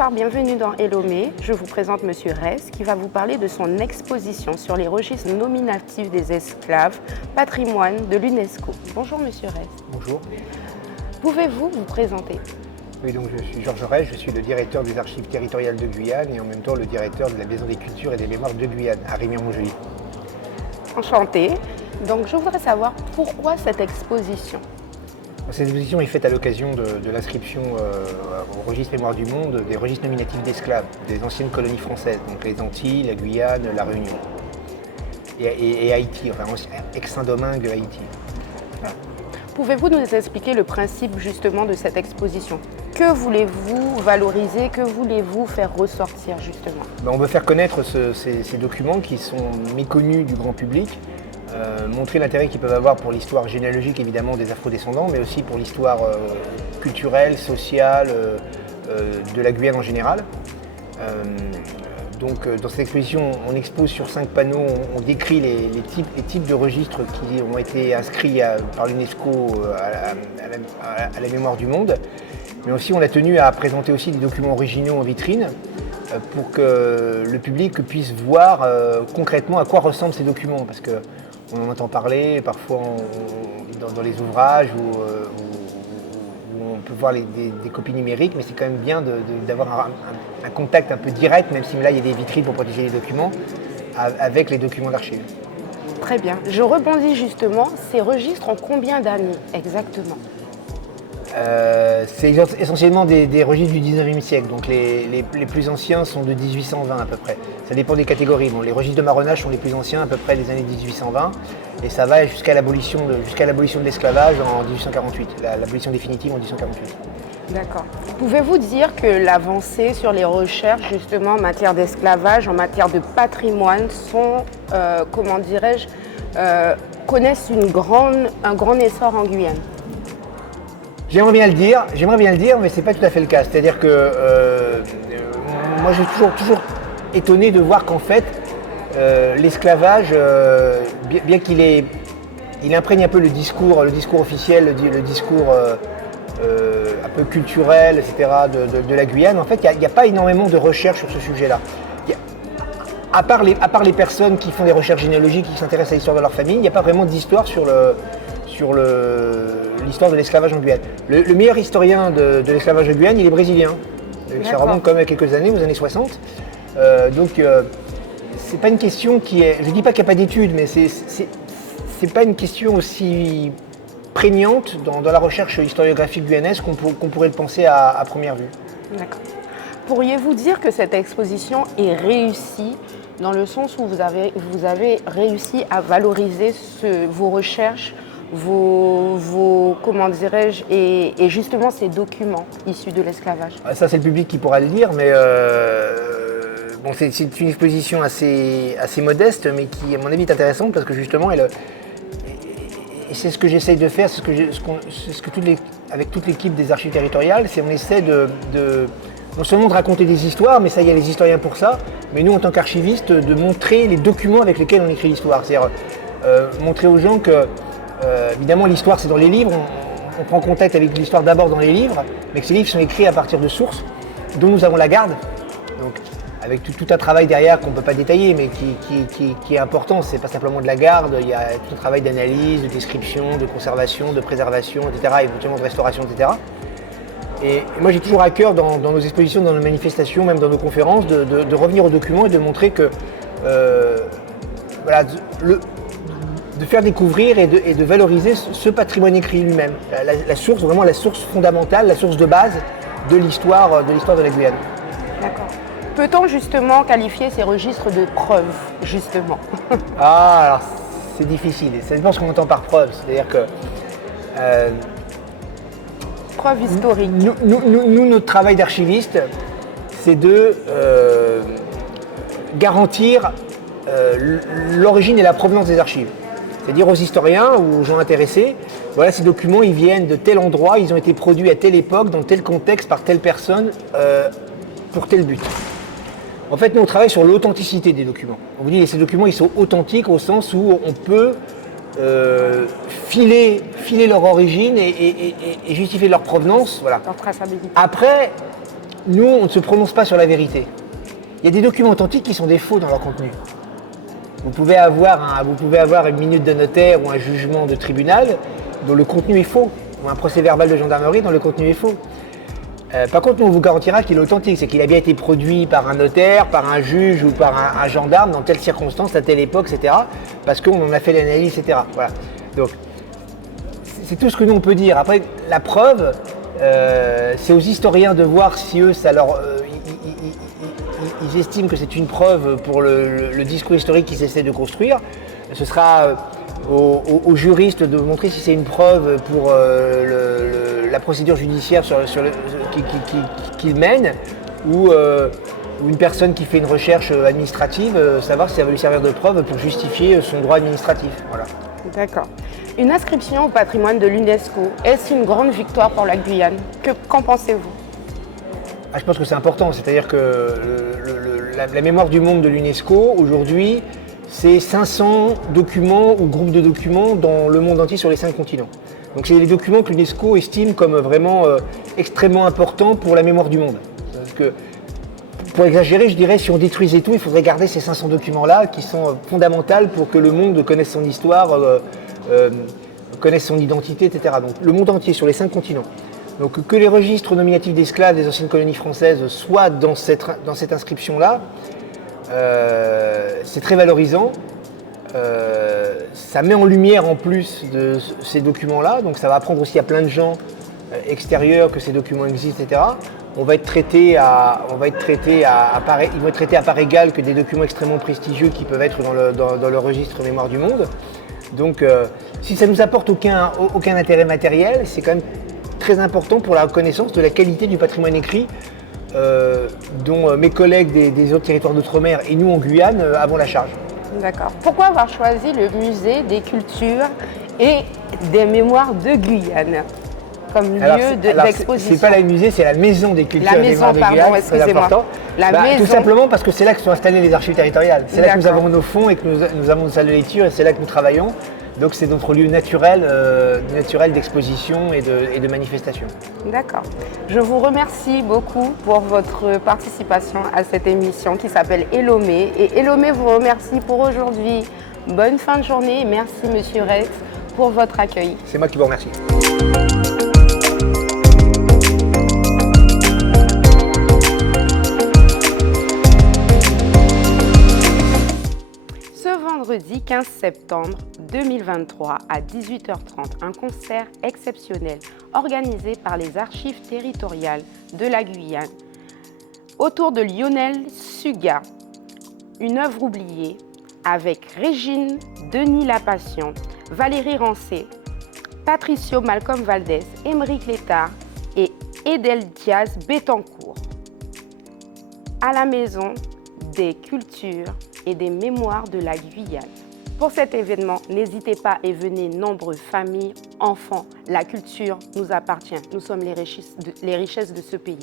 Bonsoir, bienvenue dans Elomé. Je vous présente Monsieur Ress qui va vous parler de son exposition sur les registres nominatifs des esclaves, patrimoine de l'UNESCO. Bonjour Monsieur Ress. Bonjour. Pouvez-vous vous présenter? Oui, donc je suis Georges Ress, je suis le directeur des archives territoriales de Guyane et en même temps le directeur de la Maison des cultures et des mémoires de Guyane, à Rémière-Montjoly. Enchanté. Donc je voudrais savoir pourquoi cette exposition? Cette exposition est faite à l'occasion de l'inscription au registre Mémoire du Monde des registres nominatifs d'esclaves des anciennes colonies françaises, donc les Antilles, la Guyane, la Réunion et Haïti, enfin ex-Saint-Domingue, Haïti. Voilà. Pouvez-vous nous expliquer le principe justement de cette exposition? Que voulez-vous valoriser? Que voulez-vous faire ressortir justement? On veut faire connaître ces documents qui sont méconnus du grand public, montrer l'intérêt qu'ils peuvent avoir pour l'histoire généalogique évidemment des afrodescendants, mais aussi pour l'histoire culturelle, sociale de la Guyane en général. Donc dans cette exposition, on expose sur 5 panneaux, on décrit les types de registres qui ont été inscrits par l'UNESCO à la mémoire du monde. Mais aussi on a tenu à présenter aussi des documents originaux en vitrine pour que le public puisse voir concrètement à quoi ressemblent ces documents. Parce qu'on en entend parler parfois dans les ouvrages où on peut voir des copies numériques, mais c'est quand même bien d'avoir un contact un peu direct, même si là il y a des vitrines pour protéger les documents, avec les documents d'archives. Très bien. Je rebondis justement, ces registres ont combien d'années exactement? C'est essentiellement des registres du 19e siècle, donc les plus anciens sont de 1820 à peu près. Ça dépend des catégories. Bon, les registres de marronnage sont les plus anciens, à peu près des années 1820, et ça va jusqu'à l'abolition de l'esclavage en 1848, l'abolition définitive en 1848. D'accord. Pouvez-vous dire que l'avancée sur les recherches justement en matière d'esclavage, en matière de patrimoine sont, comment dirais-je, connaissent un grand essor en Guyane? J'aimerais bien le dire, mais c'est pas tout à fait le cas. C'est-à-dire que moi j'ai toujours étonné de voir qu'en fait l'esclavage, bien qu'il imprègne un peu le discours officiel, le discours un peu culturel, etc. de la Guyane, en fait il n'y a pas énormément de recherches sur ce sujet-là. À part les personnes qui font des recherches généalogiques, qui s'intéressent à l'histoire de leur famille, il n'y a pas vraiment d'histoire sur l'histoire de l'esclavage en Guyane. Le meilleur historien de l'esclavage en Guyane, il est brésilien. Ça remonte quand même à quelques années, aux années 60. Donc c'est pas une question qui est... Je ne dis pas qu'il n'y a pas d'études, mais c'est pas une question aussi prégnante dans la recherche historiographique guyanaise qu'on pourrait le penser à première vue. D'accord. Pourriez-vous dire que cette exposition est réussie dans le sens où vous avez réussi à valoriser vos recherches, comment dirais-je, et justement ces documents issus de l'esclavage? Ça, c'est le public qui pourra le dire, mais bon, c'est une exposition assez modeste, mais qui, à mon avis, est intéressante parce que justement, c'est ce que j'essaye de faire, avec toute l'équipe des archives territoriales, c'est on essaie non seulement de raconter des histoires, mais ça, il y a les historiens pour ça, mais nous, en tant qu'archivistes, de montrer les documents avec lesquels on écrit l'histoire. C'est-à-dire montrer aux gens que évidemment, l'histoire, c'est dans les livres. On prend contact avec l'histoire d'abord dans les livres, mais que ces livres sont écrits à partir de sources dont nous avons la garde. Donc, avec tout un travail derrière qu'on ne peut pas détailler, mais qui est important. C'est pas simplement de la garde, il y a tout un travail d'analyse, de description, de conservation, de préservation, etc., éventuellement de restauration, etc. Et moi, j'ai toujours à cœur, dans nos expositions, dans nos manifestations, même dans nos conférences, de revenir aux documents et de montrer que voilà, de faire découvrir et de valoriser ce patrimoine écrit lui-même, la source, vraiment la source fondamentale, la source de base de l'histoire de la Guyane. D'accord. Peut-on justement qualifier ces registres de preuves, justement? Alors c'est difficile, ça dépend ce qu'on entend par preuve, c'est-à-dire que... preuve historique. Nous, notre travail d'archiviste, c'est de garantir l'origine et la provenance des archives. C'est-à-dire aux historiens ou aux gens intéressés, voilà, ces documents, ils viennent de tel endroit, ils ont été produits à telle époque, dans tel contexte, par telle personne, pour tel but. En fait, nous, on travaille sur l'authenticité des documents. On vous dit que ces documents, ils sont authentiques au sens où on peut filer leur origine et justifier leur provenance. Voilà. Leur traçabilité. Après, nous, on ne se prononce pas sur la vérité. Il y a des documents authentiques qui sont des faux dans leur contenu. Vous pouvez avoir une minute de notaire ou un jugement de tribunal dont le contenu est faux, ou un procès verbal de gendarmerie dont le contenu est faux. Par contre, nous, on vous garantira qu'il est authentique, c'est qu'il a bien été produit par un notaire, par un juge ou par un gendarme dans telle circonstance, à telle époque, etc. Parce qu'on en a fait l'analyse, etc. Voilà. Donc, c'est tout ce que nous, on peut dire. Après, la preuve, c'est aux historiens de voir si eux, ça leur... ils estiment que c'est une preuve pour le discours historique qu'ils essaient de construire. Ce sera aux juristes de montrer si c'est une preuve pour la procédure judiciaire qu'ils mènent ou une personne qui fait une recherche administrative, savoir si ça va lui servir de preuve pour justifier son droit administratif. Voilà. D'accord. Une inscription au patrimoine de l'UNESCO, est-ce une grande victoire pour la Guyane? Qu'en pensez-vous? Je pense que c'est important, c'est-à-dire que la mémoire du monde de l'UNESCO, aujourd'hui, c'est 500 documents ou groupes de documents dans le monde entier sur les 5 continents. Donc c'est les documents que l'UNESCO estime comme vraiment extrêmement importants pour la mémoire du monde. Parce que, pour exagérer, je dirais, si on détruisait tout, il faudrait garder ces 500 documents-là qui sont fondamentaux pour que le monde connaisse son histoire, connaisse son identité, etc. Donc le monde entier sur les 5 continents. Donc que les registres nominatifs d'esclaves des anciennes colonies françaises soient dans cette inscription-là, c'est très valorisant. Ça met en lumière en plus de ces documents-là, donc ça va apprendre aussi à plein de gens extérieurs que ces documents existent, etc. Ils vont être traités à part égale que des documents extrêmement prestigieux qui peuvent être dans le registre mémoire du monde. Donc si ça ne nous apporte aucun intérêt matériel, c'est quand même très important pour la reconnaissance de la qualité du patrimoine écrit dont mes collègues des autres territoires d'outre-mer et nous en Guyane avons la charge. D'accord. Pourquoi avoir choisi le musée des cultures et des mémoires de Guyane comme lieu d'exposition? C'est pas le musée, c'est la maison des cultures et des mémoires de Guyane. Pardon, excusez-moi. Tout simplement parce que c'est là que sont installées les archives territoriales. C'est là que nous avons nos fonds et que nous avons nos salles de lecture et c'est là que nous travaillons. Donc c'est notre lieu naturel d'exposition et de manifestation. D'accord. Je vous remercie beaucoup pour votre participation à cette émission qui s'appelle Elomé. Et Elomé vous remercie pour aujourd'hui. Bonne fin de journée et merci Monsieur Rex pour votre accueil. C'est moi qui vous remercie. Vendredi 15 septembre 2023 à 18h30, un concert exceptionnel organisé par les archives territoriales de la Guyane autour de Lionel Suga, une œuvre oubliée avec Régine Denis Lapassion, Valérie Rancé, Patricio Malcolm Valdés, Émeric Létard et Edel Diaz Bettencourt. À la maison des cultures et des mémoires de la Guyane. Pour cet événement, n'hésitez pas et venez nombreux, familles, enfants. La culture nous appartient. Nous sommes les richesses de ce pays.